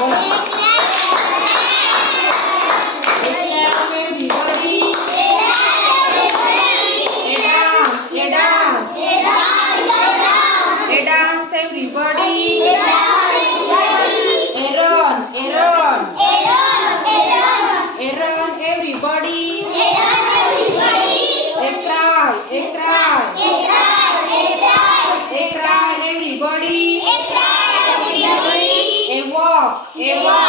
બોલો. A clap everybody. A dance. A dance everybody. A run everybody. A cry everybody. A walk